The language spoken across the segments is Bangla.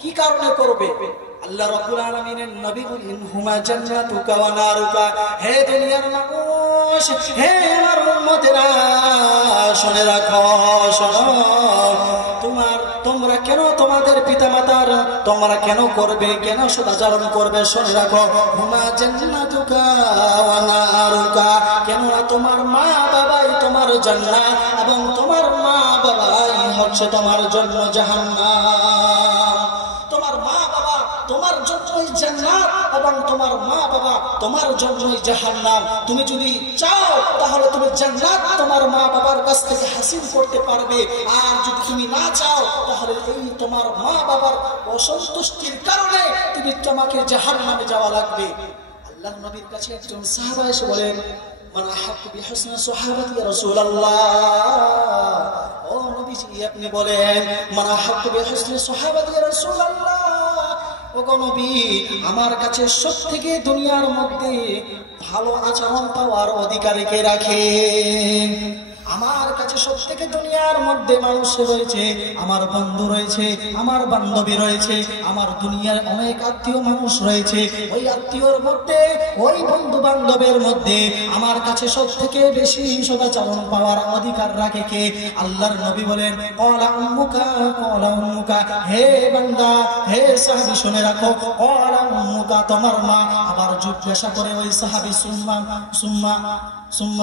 কি কারণে করবে? আল্লাহ রাব্বুল আলামিনের নবী বলেন হুমা জান্নাতুকা ওয়া নারুকা। হে দুনিয়ার মানুষ, হে আমার উম্মতেরা, শুনে রাখো, শোনো, তোমরা কেন তোমাদের পিতামাতার তোমরা কেন করবে, কেন সদাচরণ করবে? শুনে রাখো, হুমা জান্নাতুকা ওয়া নারুকা। কেননা তোমার মা বাবাই তোমার জান্নাত এবং তোমার মা বাবাই হচ্ছে তোমার জন্য জাহান্নাম। তোমার মা বাবা তোমার জন্যই জান্নাত এবং তোমার মা বাবা তোমার জন্যই জাহান্নাম। তুমি যদি চাও তাহলে তুমি জান্নাত তোমার মা বাবার কাছ থেকে হাসিল করতে পারবে, আর যদি তুমি না চাও তাহলে এই তোমার মা বাবার অসন্তুষ্টির কারণে তোমাকে জাহান্নামে যাওয়া লাগবে। আল্লাহর নবীর কাছে একজন সাহাবা এসে বলেন, মান আহাক্কু বিহুসনি সাহাবাতি ইয়া রাসূলুল্লাহ। ও নবীজি, আপনি বলেন মান আহাক্কু বিহুসনি সাহাবাতি ইয়া রাসূলুল্লাহ। ও নবী, আমার কাছে সবথেকে দুনিয়ার মধ্যে ভালো আচরণ পাওয়ার অধিকারী কে রাখেন? আমার কাছে সবথেকে দুনিয়ার মধ্যে মানুষ রয়েছে, আমার বন্ধু রয়েছে, আমার বান্ধবী রয়েছে, আমার দুনিয়ার অনেক আত্মীয় মানুষ রয়েছে। ওই আত্মীয়র মধ্যে, ওই বন্ধু বান্ধবের মধ্যে আমার কাছে সবথেকে বেশি সদাচরণ পাওয়ার অধিকার রাখে কে? আল্লাহর নবী বলেন ক্বালা উম্মুকা, ক্বালা উম্মুকা। হে বান্দা, হে সাহাবী, শুনে রাখো, ক্বালা উম্মুকা, তোমার মা। আবার জিজ্ঞাসা করে ওই সাহাবী, সুম্মা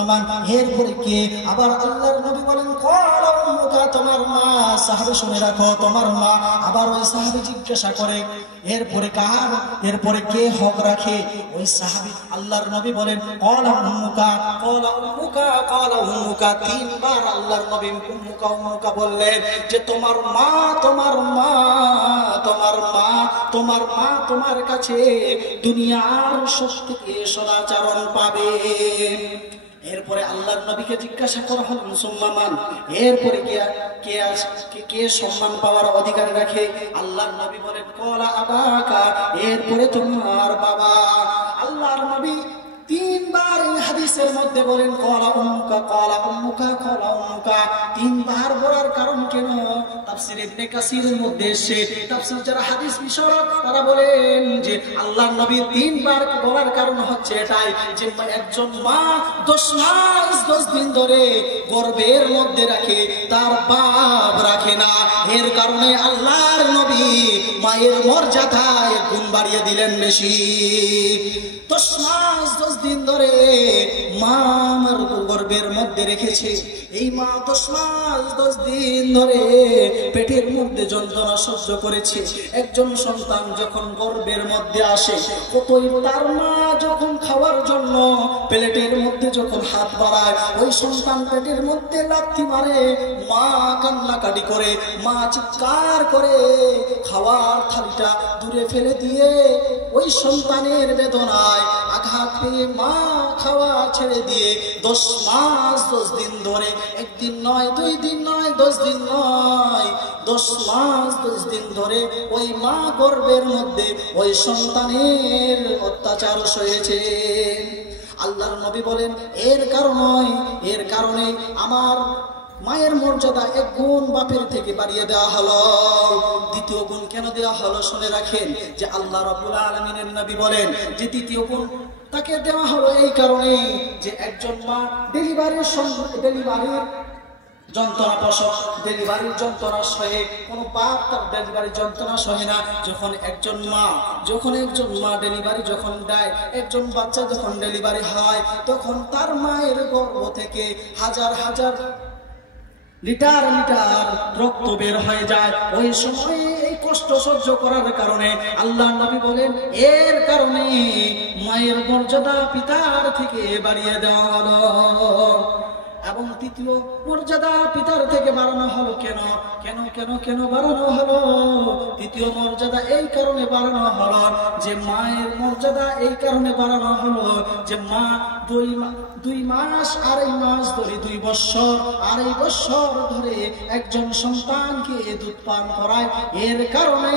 মান, এরপরে কে? আবার আল্লাহর নবী বলেন ক্বালা উম্মুকা, তোমার মা। সাহাবী, শুনে রাখো, তোমার মা। আবার ওই সাহাবী জিজ্ঞাসা করে এরপরে কার? এরপরে কে হক রাখে? ওই সাহাবী, আল্লাহর নবী বলেন ক্বালা উম্মুকা, ক্বালা উম্মুকা, ক্বালা উম্মুকা। তিনবার আল্লাহর নবী উম্মুকা উম্মুকা বললেন যে তোমার মা, তোমার মা, তোমার মা, তোমার মা তোমার কাছে দুনিয়ার সবথেকে সদাচরণ পাবে। এরপরে আল্লাহর নবীকে জিজ্ঞাসা করা হল সুম্মা মান, এরপরে কে সম্মান পাওয়ার অধিকার রাখে? আল্লাহর নবী বলেন ক্বালা আবাকা, এরপরে তোমার বাবা। আল্লাহর নবী তিনবার এই হাদিসের মধ্যে বলেন ক্বালা উম্মুকা, ক্বালা উম্মুকা, ক্বালা উম্মুকা। তিনবার বলার কারণ কেন? তাফসীর ইবনে কাসিরের মধ্যে এসে তাফসীর যারা হাদিস বিশারদ তারা বলেন যে আল্লাহর নবী তিনবার বলার কারণ হচ্ছে এটাই যে একজন মা 10 মাস 10 দিন ধরে গর্ভের মধ্যে রাখে, তার বাপ রাখে না। এর কারণে আল্লাহর নবী মায়ের মর্যাদায় গুণ বাড়িয়ে দিলেন বেশি। 10 মাস 10 দিন ধরে মা আমার গর্ভের মধ্যে রেখেছে। এই মা 10 মাস 10 দিন ধরে পেটের মধ্যে যন্ত্রণা সহ্য করেছে। একজন সন্তান যখন গর্ভের মধ্যে আসে, কতই তার মা যখন খাওয়ার জন্য প্লেটের মধ্যে যখন হাত বাড়ায়, ওই সন্তান পেটের মধ্যে লাথি মারে, মা কান্নাকাটি করে, মা চিৎকার করে খাওয়ার থালিটা দূরে ফেলে দিয়ে ওই সন্তানের বেদনায় আঘাত পেয়ে মা খাওয়া ছেড়ে দিয়ে 10 মাস 10 দিন ধরে, একদিন নয়, 2 দিন নয়, 10 দিন নয়, 10 মাস 10 দিন ধরে ওই মা গর্ভের মধ্যে ওই সন্তানের অত্যাচার সয়েছে। আল্লাহর নবী বলেন এর কারণে আমার মায়ের মর্যাদা 1 গুণ বাপের থেকে বাড়িয়ে দেওয়া হলো। দ্বিতীয় গুণ কেন দেওয়া হলো শুনে রাখেন, যে আল্লাহ রাব্বুল আলামিনের নবী বলেন যে দ্বিতীয় গুণ তাকে দেওয়া হলো এই কারণে যে একজন মা ডেলিভারির যন্ত্রণা প্রসব, ডেলিভারির যন্ত্রণা সহে, কোনো বাপ তার ডেলিভারি যন্ত্রণা সহে না। যখন একজন মা ডেলিভারি যখন দেয়, একজন বাচ্চা যখন ডেলিভারি হয়, তখন তার মায়ের গর্ভ থেকে হাজার হাজার লিটার লিটার রক্ত বের হয়ে যায়। ওই সময় এই কষ্ট সহ্য করার কারণে আল্লাহ নবী বলেন এর কারণে মায়ের মর্যাদা পিতার থেকে বাড়িয়ে দেওয়া হলো। এবং তৃতীয় মর্যাদা পিতার থেকে বাড়ানো হলো কেন বাড়ানো হলো? তৃতীয় মর্যাদা এই কারণে বাড়ানো হলো যে মায়ের মর্যাদা এই কারণে বাড়ানো হলো যে মা 2 মাস 2.5 মাস ধরে 2 বছর 2.5 বছর ধরে একজন সন্তানকে দুধ পান করায়। এর কারণে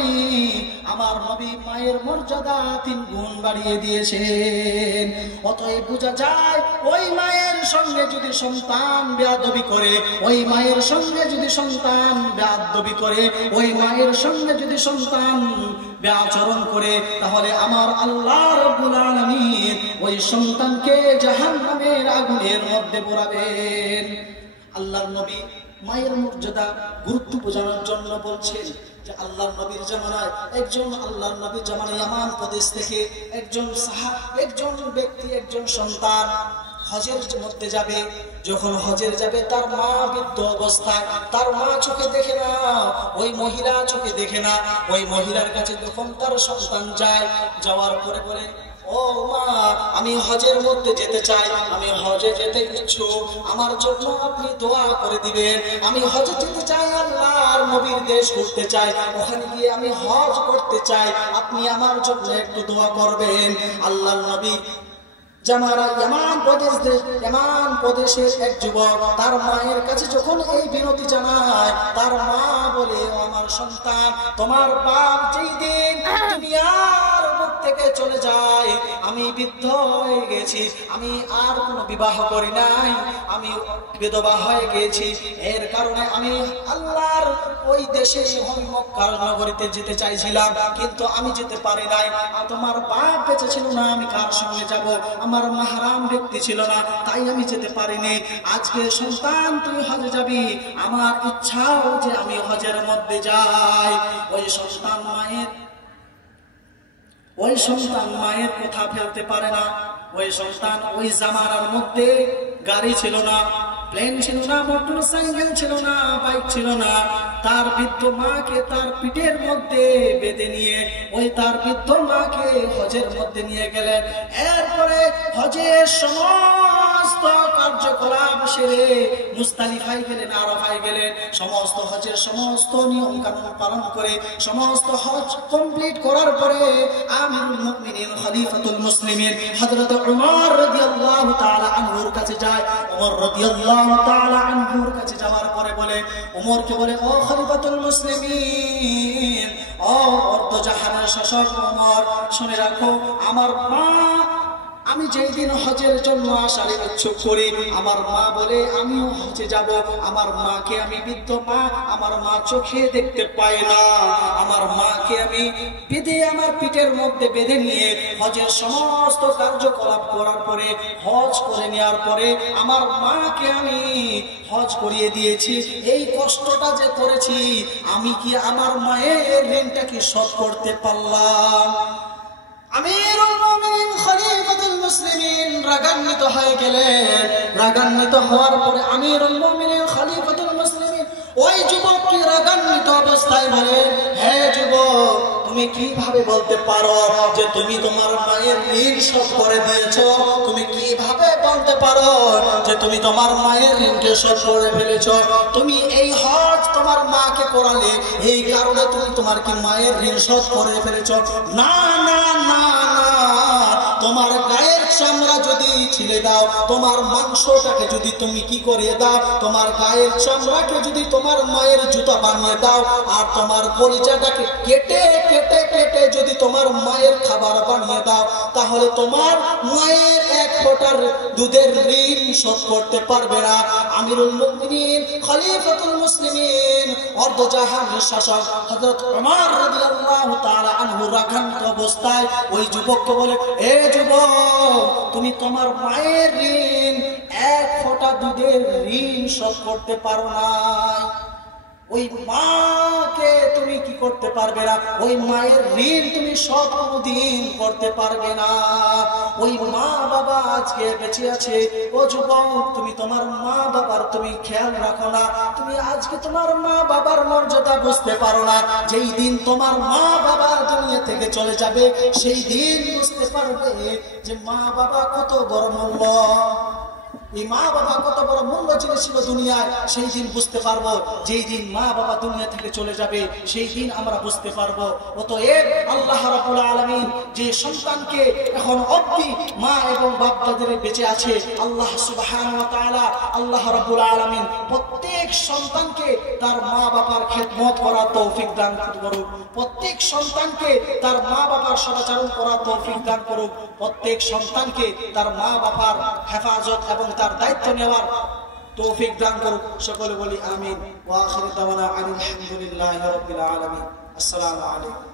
আমার নবী মায়ের মর্যাদা 3 গুণ বাড়িয়ে দিয়েছেন। অতএব বোঝা যায় ওই মায়ের সঙ্গে যদি সন্তান বেয়াদবি করে, ওই মায়ের সঙ্গে যদি সন্তান বেয়াদবি করে, ওই মায়ের সঙ্গে যদি সন্তান বেআচরণ করে, তাহলে আমার আল্লাহ রাব্বুল আলামিন ওই সন্তানকে জাহান্নামের আগুনের মধ্যে পোড়াবেন। আল্লাহর নবী মায়ের মর্যাদা গুরুত্ব বোঝানোর জন্য বলছেন যে আল্লাহর নবীর জামানায় আল্লাহর নবীর জামানায় ইয়ামান প্রদেশ থেকে একজন ব্যক্তি, একজন সন্তান হজের মধ্যে যাবে। যখন হজের যাবে তার মা বৃদ্ধ অবস্থায়, তার মা চোখে দেখে না, ওই মহিলা চোখে দেখে না। ওই মহিলার কাছে যখন তার সন্তান যায়, যাওয়ার পরে বলে, ও মা, আমি হজের মধ্যে যেতে চাই, আমি হজে যেতে ইচ্ছুক, আমার জন্য আপনি দোয়া করে দিবেন। আমি হজে যেতে চাই, আল্লাহর নবীর দেশ ঘুরতে চাই, ওখানে গিয়ে আমি হজ করতে চাই, আপনি আমার জন্য একটু দোয়া করবেন। আল্লাহর নবী ইয়ামান প্রদেশের এক যুবক তার মায়ের কাছে যখন এই বিনতি জানায়, তার মা বলে, ও আমার সন্তান, তোমার বাপ যেই দিন দুনিয়ার মুখ থেকে চলে যায়, আমি বৃদ্ধ হয়ে গেছি, আমি আর কোনো বিবাহ করি নাই, আমি বিধবা হয়ে গেছি। এর কারণে আমি আল্লাহর ওই দেশে মক্কার নগরীতে যেতে চাইছিলাম, কিন্তু আমি যেতে পারি নাই। তোমার বাপ বেঁচে ছিল না, আমি কার সঙ্গে যাব? আমার মাহরাম ব্যক্তি ছিল না, তাই আমি যেতে পারিনি। আজকে সন্তান তুই হজে যাবি, আমার ইচ্ছাও যে আমি হজের মধ্যে যাই। ওই সন্তান মায়ের কথা ফেলতে পারে না। ওই সন্তান, ওই জামানার মধ্যে গাড়ি ছিল না, প্লেন ছিল না, মোটর সাইকেল ছিল না, বাইক ছিল না। তার বৃদ্ধ মাকে তার পিঠের মধ্যে বেঁধে নিয়ে তার বৃদ্ধ মাকে হজের মধ্যে নিয়ে গেলেন। এরপরে হজের সমস্ত কার্যকলাপ সেরে মুজদালিফায় গেলেন, আরাফায় গেলেন। সমস্ত হজের সমস্ত নিয়ম কানুন পালন করে সমস্ত হজ কমপ্লিট করার পরে আমিরুল মুমিনিন খলিফাতুল মুসলিমিন হযরত উমর রাদিয়াল্লাহু তাআলা আনহুর কাছে যায়। উমর রাদিয়াল্লাহু তাআলা আনহুর কাছে যাওয়ার পরে বলে, উমরকে বলে, ও খলিফাতুল মুসলিমিন, ও অর্ধজাহানের শাসক উমর, শুনে রাখো, আমার মা, আমি যেই দিন হজের জন্য আসার ইচ্ছুক করি, আমার মা বলে আমিও হজে যাব। আমার মাকে আমি বৃদ্ধ মা, আমার মা চোখে দেখতে পাই না। আমার মাকে আমি বেঁধে, আমার পিঠের মধ্যে বেঁধে নিয়ে হজের সমস্ত কার্যকলাপ করার পরে, হজ করে নেওয়ার পরে আমার মাকে আমি হজ করিয়ে দিয়েছি। এই কষ্টটা যে করেছি, আমি কি আমার মায়ের ঋণটা কি শোধ করতে পারলাম? আমিরুল মুমিনিন খলিফাতুল মুসলিমিন রাগান্বিত হয়ে গেলেন। রাগান্বিত হওয়ার পরে আমিরুল মুমিনিন খলিফাতুল মুসলিমিন ওই যুবককে রাগান্বিত অবস্থায় বলেন, হে যুবক, তুমি কিভাবে বলতে পারো যে তুমি তোমার মায়ের ঋণ শোধ করে দিয়েছো? তুমি কিভাবে বলতে পারো যে তুমি তোমার মায়ের ঋণকে শোধ করে ফেলেছো? তুমি এই হজ তোমার মাকে করালে, এই কারণে তুমি তোমার কি মায়ের ঋণ শোধ করে ফেলেছো? না না না না, তোমার গায়ের চামড়া যদি ছিলে দাও, তোমার মাংসটাকে যদি তুমি কি করে দাও, তোমার গায়ের চামড়াকে যদি তোমার মায়ের জুতা বানিয়ে দাও, আর তোমার কলিজাটাকে কেটে কেটে কেটে যদি তোমার মায়ের খাবার বানিয়ে দাও, তাহলে তোমার মায়ের এক ফোঁটার দুধের ঋণ শোধ করতে পারবে না। আমিরুল মুমিনিন খলিফাতুল মুসলিমিন অর্ধজাহানের শাসক হযরত ওমর রাদিয়াল্লাহু তাআলা আনহু রাগান্বিত অবস্থায় ওই যুবককে বলে, এ যুবক, তুমি তোমার মায়ের ঋণ, এক ফোঁটা দুধের ঋণ শোধ করতে পারো না। ওই মাকে তুমি কি করতে পারবে না? ওই মায়ের ঋণ তুমি শোধ কোনোদিন করতে পারবে না। ওই মা বাবা আজকে বেঁচে আছে। ও যুবক, তুমি তোমার মা বাবার তুমি খেয়াল রাখো না। তুমি আজকে তোমার মা বাবার মর্যাদা বুঝতে পারো না। যেই দিন তোমার মা বাবা দুনিয়া থেকে চলে যাবে, সেই দিন বুঝতে পারবে যে মা বাবা কত বড় মূল্য। এই মা বাবা কত বড় মূল্য জিনিস ছিল দুনিয়ায়, সেই দিন বুঝতে পারবো। যেই দিন মা বাবা দুনিয়া থেকে চলে যাবে সেই দিন আমরা বুঝতে পারবো। অতএব আল্লাহ রাব্বুল আলামিন যে সন্তানকে এখন অবধি মা এবং বাপ দাদাদের বেঁচে আছে, আল্লাহ সুবহানাহু ওয়া তাআলা আল্লাহ রাব্বুল আলামিন প্রত্যেক সন্তানকে তার মা বাবার খেদমত করার তৌফিক দান করুক। প্রত্যেক সন্তানকে তার মা বাবার সদাচরণ করার তৌফিক দান করুক। প্রত্যেক সন্তানকে তার মা বাবার হেফাজত এবং তার দায়িত্ব নেওয়ার তৌফিক দান করুক। সকলে বলি আমিন। ওয়া আখিরু দাওয়ানা আলহামদুলিল্লাহি রাব্বিল আলামিন। আসসালামু আলাইকুম।